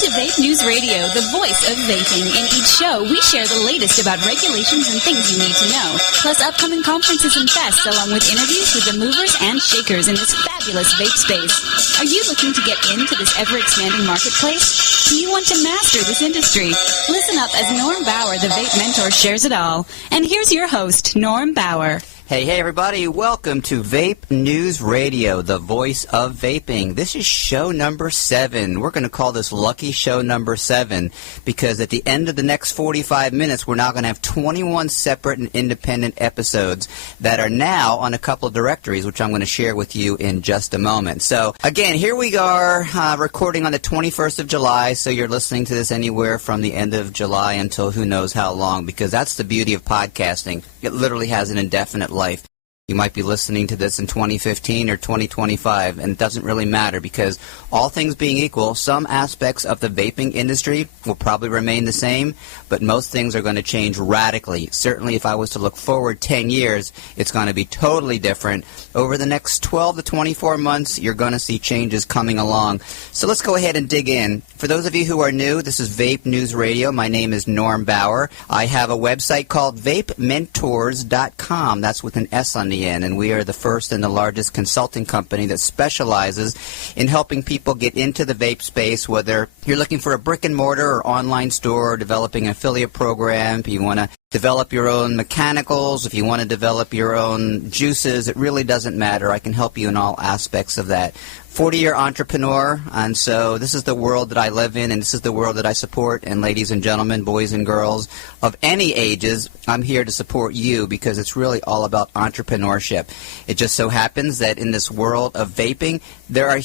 to Vape News Radio, the voice of vaping. In each show, we share the latest about regulations and things you need to know, plus upcoming conferences and fests, along with interviews with the movers and shakers in this fabulous vape space. Are you looking to get into this ever-expanding marketplace? Do you want to master this industry? Listen up as Norm Bauer, the Vape Mentor, shares it all. And here's your host, Norm Bauer. Hey, everybody. Welcome to Vape News Radio, the voice of vaping. This is show number 7. We're going to call this lucky show number 7 because at the end of the next 45 minutes, we're now going to have 21 separate and independent episodes that are now on a couple of directories, which I'm going to share with you in just a moment. So, again, here we are recording on the 21st of July, so you're listening to this anywhere from the end of July until who knows how long, because that's the beauty of podcasting. It literally has an indefinite life. You might be listening to this in 2015 or 2025, and it doesn't really matter because all things being equal, some aspects of the vaping industry will probably remain the same, but most things are going to change radically. Certainly, if I was to look forward 10 years, it's going to be totally different. Over the next 12 to 24 months, you're going to see changes coming along. So let's go ahead and dig in. For those of you who are new, this is Vape News Radio. My name is Norm Bauer. I have a website called VapeMentors.com. That's with an S on the end, and we are the first and the largest consulting company that specializes in helping people get into the vape space, whether you're looking for a brick and mortar or online store, or developing an affiliate program, if you want to develop your own mechanicals, if you want to develop your own juices, it really doesn't matter. I can help you in all aspects of that. 40-year entrepreneur, and so this is the world that I live in, and this is the world that I support. And ladies and gentlemen, boys and girls of any ages, I'm here to support you because it's really all about entrepreneurship. It just so happens that in this world of vaping, there are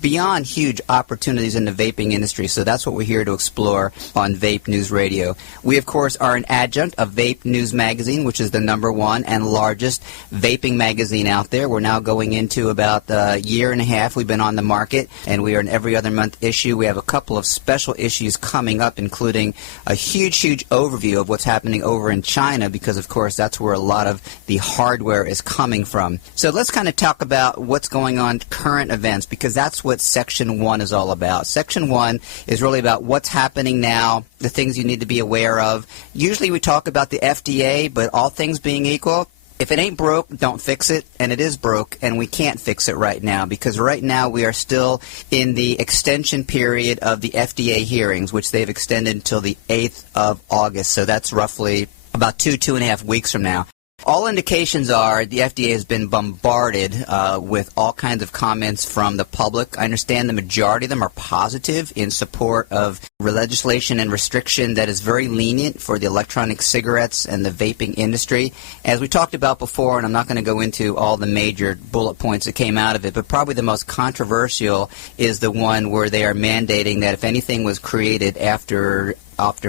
beyond huge opportunities in the vaping industry, so that's what we're here to explore on Vape News Radio. We, of course, are an adjunct of Vape News Magazine, which is the #1 and largest vaping magazine out there. We're now going into about a year and a half. We've been on the market, and we are an every other month issue. We have a couple of special issues coming up, including a huge overview of what's happening over in China, because, of course, that's where a lot of the hardware is coming from. So let's kind of talk about what's going on, current events, because that's what Section 1 is all about. Section 1 is really about what's happening now, the things you need to be aware of. Usually we talk about the FDA, but all things being equal, if it ain't broke, don't fix it, and it is broke, and we can't fix it right now, because right now we are still in the extension period of the FDA hearings, which they've extended until the 8th of August, so that's roughly about 2.5 weeks from now. All indications are the FDA has been bombarded with all kinds of comments from the public. I understand the majority of them are positive in support of legislation and restriction that is very lenient for the electronic cigarettes and the vaping industry. As we talked about before, and I'm not going to go into all the major bullet points that came out of it, but probably the most controversial is the one where they are mandating that if anything was created after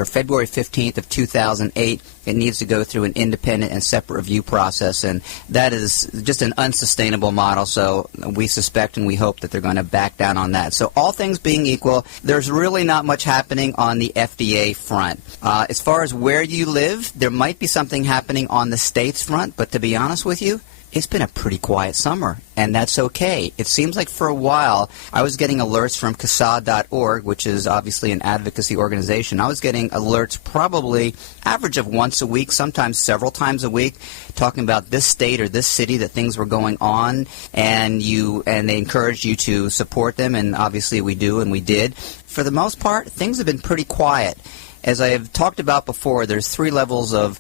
February 15th of 2008, it needs to go through an independent and separate review process, and that is just an unsustainable model, so we suspect and we hope that they're going to back down on that. So all things being equal, there's really not much happening on the FDA front. As far as where you live, there might be something happening on the states front, but to be honest with you, it's been a pretty quiet summer, and that's okay. It seems like for a while, I was getting alerts from CASA.org, which is obviously an advocacy organization. I was getting alerts probably average of once a week, sometimes several times a week, talking about this state or this city that things were going on, and they encouraged you to support them, and obviously we do, and we did. For the most part, things have been pretty quiet. As I have talked about before, there's 3 levels of,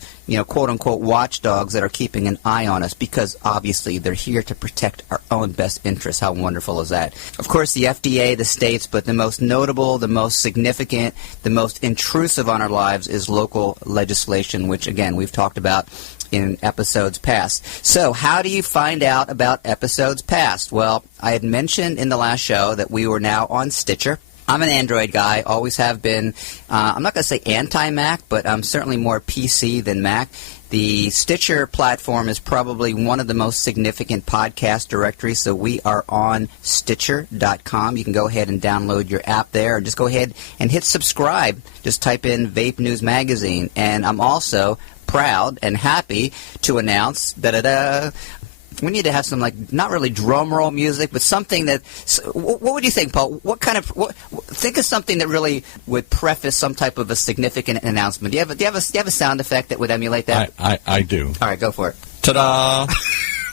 quote-unquote watchdogs that are keeping an eye on us because, obviously, they're here to protect our own best interests. How wonderful is that? Of course, the FDA, the states, but the most notable, the most significant, the most intrusive on our lives is local legislation, which, again, we've talked about in episodes past. So how do you find out about episodes past? Well, I had mentioned in the last show that we were now on Stitcher. I'm an Android guy, always have been. I'm not going to say anti-Mac, but I'm certainly more PC than Mac. The Stitcher platform is probably one of the most significant podcast directories, so we are on Stitcher.com. You can go ahead and download your app there, or just go ahead and hit subscribe. Just type in Vape News Magazine. And I'm also proud and happy to announce we need to have some, like, not really drum roll music, but something that, what would you think, Paul? Think of something that really would preface some type of a significant announcement. Do you have a sound effect that would emulate that? I do. All right, go for it. Ta-da!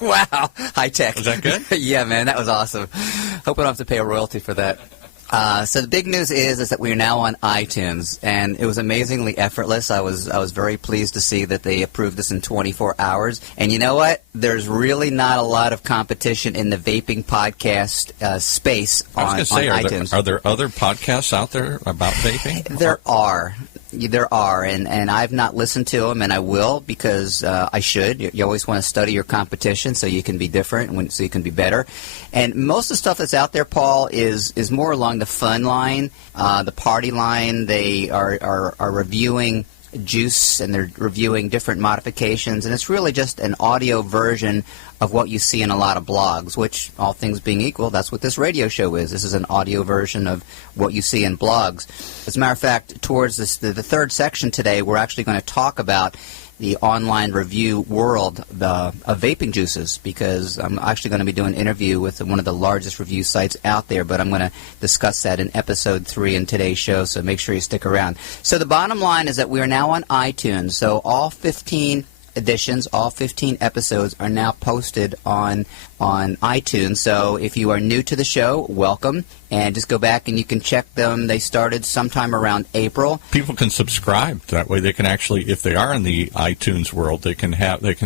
Wow, high tech. Was that good? Yeah, man, that was awesome. Hope I don't have to pay a royalty for that. So the big news is that we are now on iTunes, and it was amazingly effortless. I was very pleased to see that they approved this in 24 hours. And you know what? There's really not a lot of competition in the vaping podcast space on iTunes. Are there other podcasts out there about vaping? There are. And I've not listened to them, and I will, because I should. You always want to study your competition so you can be different, so you can be better. And most of the stuff that's out there, Paul, is more along the fun line, the party line. They are reviewing juice, and they're reviewing different modifications, and it's really just an audio version of what you see in a lot of blogs, which, all things being equal, that's what this radio show is. This is an audio version of what you see in blogs. As a matter of fact, towards the third section today, we're actually going to talk about the online review world of vaping juices, because I'm actually going to be doing an interview with one of the largest review sites out there, but I'm going to discuss that in episode 3 in today's show, so make sure you stick around. So the bottom line is that we are now on iTunes, so all 15 editions, all 15 episodes are now posted on iTunes. So if you are new to the show, welcome, and just go back and you can check them. They started sometime around April. People can subscribe. That way they can actually, if they are in the iTunes world, they can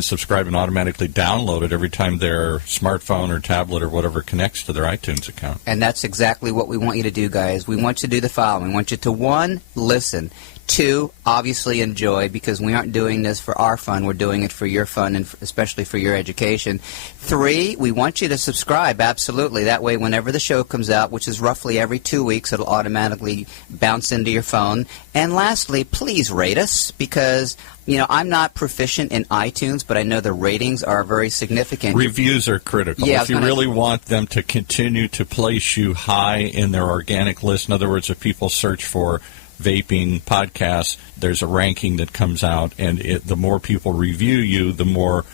subscribe and automatically download it every time their smartphone or tablet or whatever connects to their iTunes account. And that's exactly what we want you to do, guys. We want you to do the following. We want you to, 1, listen. 2, obviously enjoy, because we aren't doing this for our fun. We're doing it for your fun and especially for your education. 3, we want you to subscribe, absolutely. That way, whenever the show comes out, which is roughly every 2 weeks, it'll automatically bounce into your phone. And lastly, please rate us, because, you know, I'm not proficient in iTunes, but I know the ratings are very significant. Reviews are critical. Yeah, if you really want them to continue to place you high in their organic list, in other words, if people search for vaping podcasts, there's a ranking that comes out, and the more people review you, the more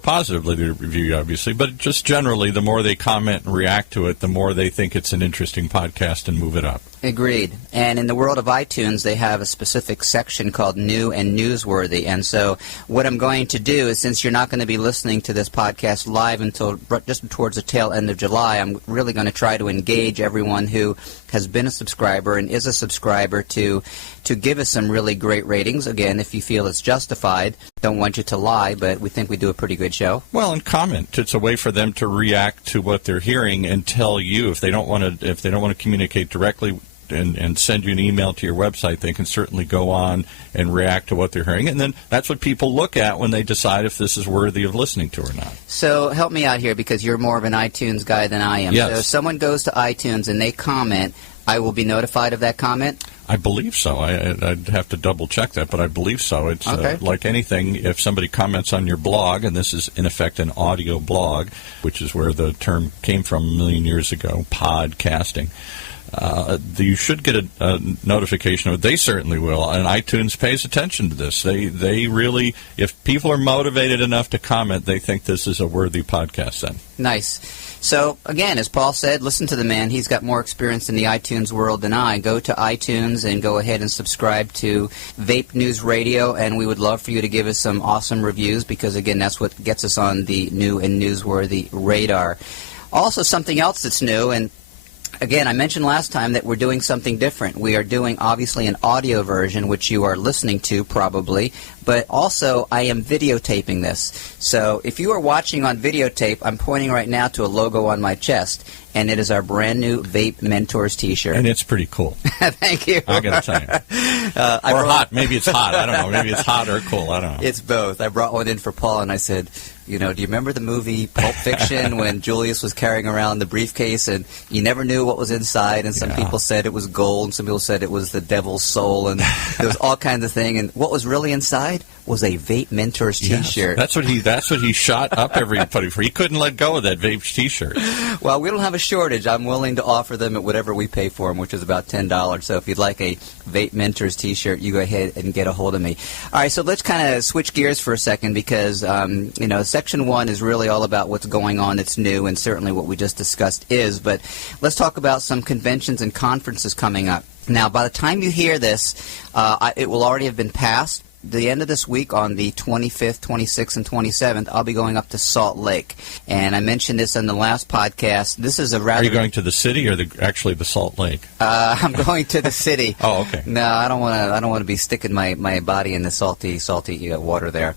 positively they review you, obviously, but just generally, the more they comment and react to it, the more they think it's an interesting podcast and move it up. Agreed. And in the world of iTunes, they have a specific section called New and Newsworthy. And so what I'm going to do is, since you're not going to be listening to this podcast live until just towards the tail end of July, I'm really going to try to engage everyone who has been a subscriber and is a subscriber to give us some really great ratings. Again, if you feel it's justified, don't want you to lie, but we think we do a pretty good show. Well, and comment. It's a way for them to react to what they're hearing and tell you. If they don't want to communicate directly and send you an email to your website, they can certainly go on and react to what they're hearing. And then that's what people look at when they decide if this is worthy of listening to or not. So help me out here, because you're more of an iTunes guy than I am. Yes. So if someone goes to iTunes and they comment, I will be notified of that comment? I believe so. I'd have to double-check that, but I believe so. It's okay. Like anything, if somebody comments on your blog, and this is, in effect, an audio blog, which is where the term came from a million years ago, podcasting, you should get a notification of it. They certainly will, and iTunes pays attention to this. They really, if people are motivated enough to comment, they think this is a worthy podcast then. Nice. So, again, as Paul said, listen to the man. He's got more experience in the iTunes world than I. Go to iTunes and go ahead and subscribe to Vape News Radio, and we would love for you to give us some awesome reviews, because, again, that's what gets us on the new and newsworthy radar. Also, something else that's new, and again, I mentioned last time that we're doing something different. We are doing, obviously, an audio version, which you are listening to probably, but also I am videotaping this. So if you are watching on videotape, I'm pointing right now to a logo on my chest, and it is our brand new VapeMentors t-shirt. And it's pretty cool. Thank you. I got to tell you. Or hot. Maybe it's hot. I don't know. Maybe it's hot or cool. I don't know. It's both. I brought one in for Paul, and I said, you know, do you remember the movie Pulp Fiction when Julius was carrying around the briefcase and you never knew what was inside, and some people said it was gold, and some people said it was the devil's soul, and there was all kinds of things, and what was really inside was a VapeMentors T-shirt. Yes, that's what he shot up everybody for. He couldn't let go of that Vape T-shirt. Well, we don't have a shortage. I'm willing to offer them at whatever we pay for them, which is about $10. So if you'd like a VapeMentors T-shirt, you go ahead and get a hold of me. All right, so let's kind of switch gears for a second because, Section 1 is really all about what's going on that's new, and certainly what we just discussed is. But let's talk about some conventions and conferences coming up. Now, by the time you hear this, it will already have been passed. The end of this week, on the 25th, 26th, and 27th, I'll be going up to Salt Lake. And I mentioned this in the last podcast. This is a rather... Are you going to the city or actually the Salt Lake? I'm going to the city. Oh, okay. No, I don't want to be sticking my body in the salty water there.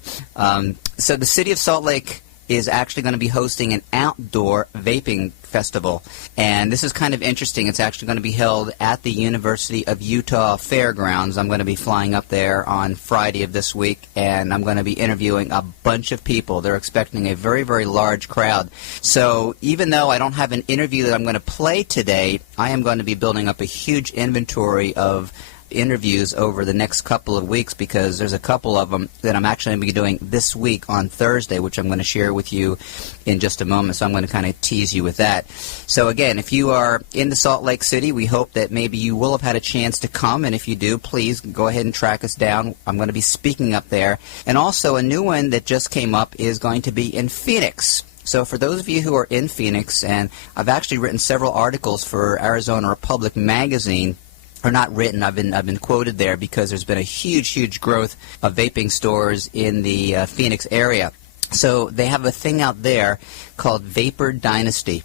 So the city of Salt Lake is actually going to be hosting an outdoor vaping festival. And this is kind of interesting. It's actually going to be held at the University of Utah Fairgrounds. I'm going to be flying up there on Friday of this week, and I'm going to be interviewing a bunch of people. They're expecting a very, very large crowd. So even though I don't have an interview that I'm going to play today, I am going to be building up a huge inventory of interviews over the next couple of weeks, because there's a couple of them that I'm actually going to be doing this week on Thursday, which I'm going to share with you in just a moment. So I'm going to kind of tease you with that. So again, if you are in the Salt Lake City, we hope that maybe you will have had a chance to come, and if you do, please go ahead and track us down. I'm going to be speaking up there. And also a new one that just came up is going to be in Phoenix. So for those of you who are in Phoenix, and I've actually written several articles for Arizona Republic magazine, or not written, I've been quoted there because there's been a huge growth of vaping stores in the Phoenix area. So they have a thing out there called Vapor Dynasty.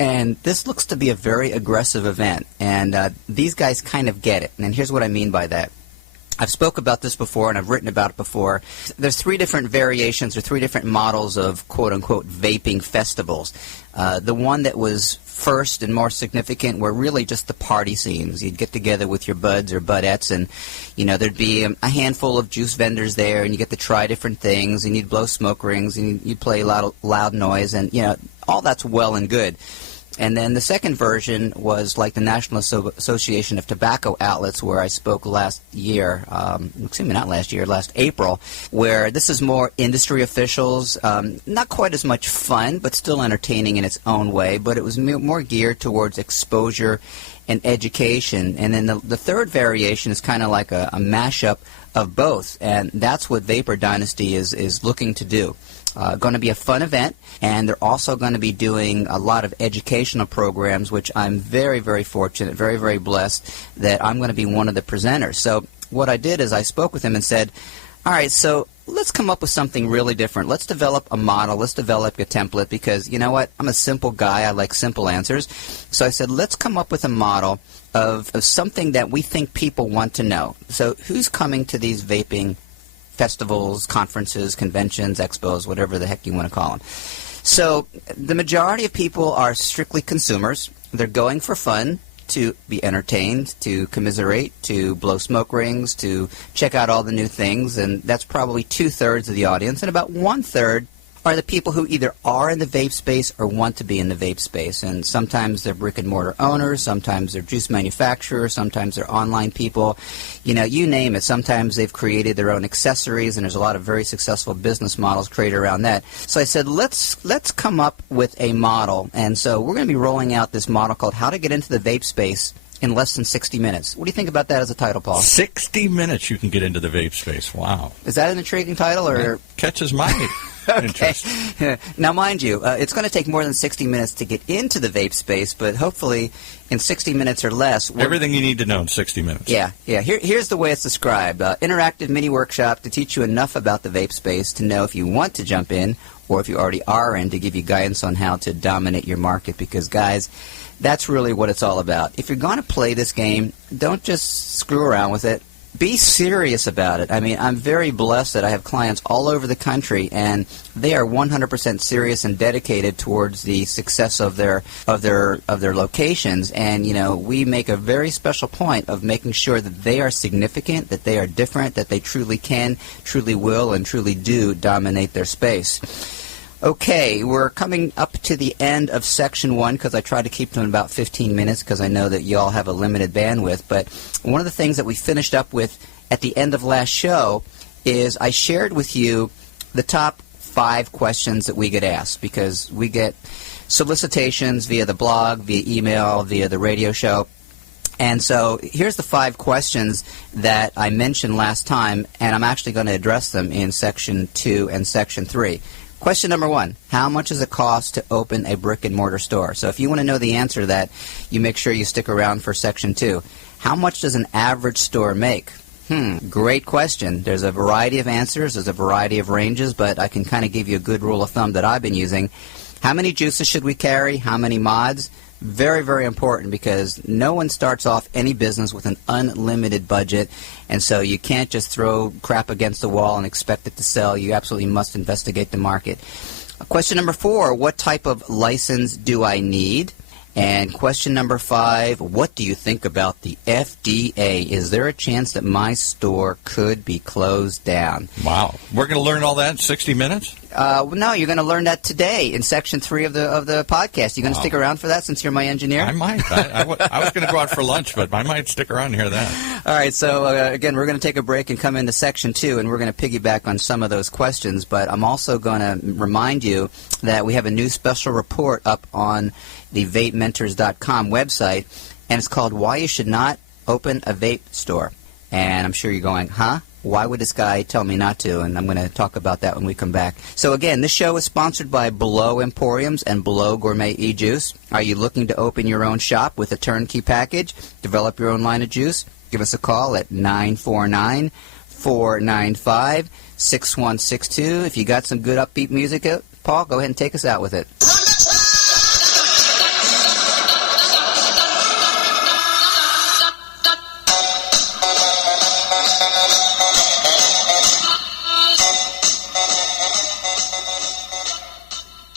And this looks to be a very aggressive event. And these guys kind of get it. And here's what I mean by that. I've spoke about this before, and I've written about it before. There's three different variations or three different models of quote-unquote vaping festivals. The one that was first and more significant were really just the party scenes. You'd get together with your buds or budettes, and there'd be a handful of juice vendors there, and you get to try different things, and you'd blow smoke rings, and you'd play loud noise, and all that's well and good. And then the second version was like the National Association of Tobacco Outlets, where I spoke last April, where this is more industry officials, not quite as much fun, but still entertaining in its own way, but it was more geared towards exposure and education. And then the third variation is kind of like a mashup of both, and that's what Vapor Dynasty is looking to do. Going to be a fun event, and they're also going to be doing a lot of educational programs, which I'm very, very fortunate, very, very blessed that I'm going to be one of the presenters. So what I did is I spoke with him and said, all right, so let's come up with something really different. Let's develop a model. Let's develop a template, because you know what? I'm a simple guy. I like simple answers. So I said, let's come up with a model of something that we think people want to know. So who's coming to these vaping festivals, conferences, conventions, expos, whatever the heck you want to call them? So the majority of people are strictly consumers. They're going for fun, to be entertained, to commiserate, to blow smoke rings, to check out all the new things, and that's probably 2/3 of the audience. And about 1/3 are the people who either are in the vape space or want to be in the vape space. And sometimes they're brick-and-mortar owners, sometimes they're juice manufacturers, sometimes they're online people. You name it. Sometimes they've created their own accessories, and there's a lot of very successful business models created around that. So I said, let's come up with a model. And so we're going to be rolling out this model called How to Get Into the Vape Space in Less Than 60 Minutes. What do you think about that as a title, Paul? 60 minutes you can get into the vape space. Wow. Is that an intriguing title? Or That catches my interest. Now, mind you, it's going to take more than 60 minutes to get into the vape space, but hopefully in 60 minutes or less... Everything you need to know in 60 minutes. Yeah. Here's the way it's described. Interactive mini workshop to teach you enough about the vape space to know if you want to jump in, or if you already are in, to give you guidance on how to dominate your market. Because, guys, that's really what it's all about. If you're going to play this game, don't just screw around with it. Be serious about it. I mean, I'm very blessed that I have clients all over the country, and they are 100% serious and dedicated towards the success of their locations. And we make a very special point of making sure that they are significant, that they are different, that they truly can, truly will, and truly do dominate their space. Okay, we're coming up to the end of Section 1, because I try to keep them in about 15 minutes because I know that you all have a limited bandwidth. But one of the things that we finished up with at the end of last show is I shared with you the top 5 questions that we get asked, because we get solicitations via the blog, via email, via the radio show. And so here's the 5 questions that I mentioned last time, and I'm actually going to address them in Section 2 and Section 3. Question number 1, how much does it cost to open a brick-and-mortar store? So if you want to know the answer to that, you make sure you stick around for Section 2. How much does an average store make? Great question. There's a variety of answers. There's a variety of ranges, but I can kind of give you a good rule of thumb that I've been using. How many juices should we carry? How many mods? Very, very important, because no one starts off any business with an unlimited budget, and so you can't just throw crap against the wall and expect it to sell. You absolutely must investigate the market. Question number 4, what type of license do I need? And question number 5, what do you think about the FDA? Is there a chance that my store could be closed down? Wow. We're going to learn all that in 60 minutes? No, you're going to learn that today in Section 3 of the podcast. You going to stick around for that since you're my engineer? I might. I was going to go out for lunch, but I might stick around and hear that. All right, so again, we're going to take a break and come into Section 2, and we're going to piggyback on some of those questions, but I'm also going to remind you that we have a new special report up on the VapeMentors.com website, and it's called Why You Should Not Open a Vape Store. And I'm sure you're going, huh? Why would this guy tell me not to? And I'm going to talk about that when we come back. So again, this show is sponsored by Below Emporiums and Below Gourmet E-Juice. Are you looking to open your own shop with a turnkey package? Develop your own line of juice? Give us a call at 949-495-6162. If you got some good upbeat music, Paul, go ahead and take us out with it.